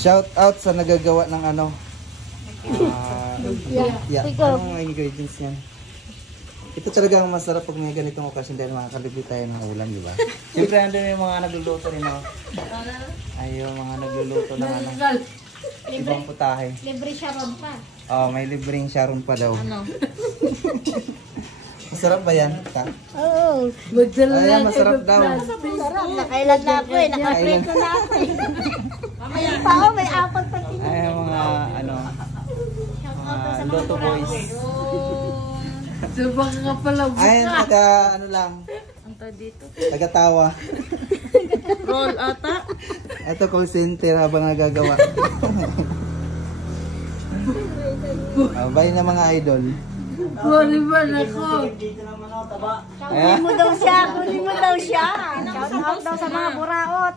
Shout out sa nagagawa ng ano. Yeah. Anong ingredients yan? Ito talagang masarap pag may ganitong okasyon dahil makakalibre tayo ng ulam, di ba? Siyempre, andun yung mga nagluluto rin ako. Ay, yung mga nagluluto ng ano. Ibang putahe. Libre Sharon pa. Oh, may libreng Sharon pa daw. Ano? Masarap ba yan? Oo. Ayan, masarap daw. Masarap. Nakailan na ako eh. Nakaprito na ako eh. Mamaya pa ako, may apat pati. Ay, mga ano. Mga Lotto Boys. Subang ka pala. Ayan, taga ano lang. Anta dito. Taga-tawa. Roll ata. Ito call center habang nagagawa. Bye na mga idol. Wali ba na ko? Kunin mo daw siya. Kunin mo daw siya. Shout out daw sa mga buraot.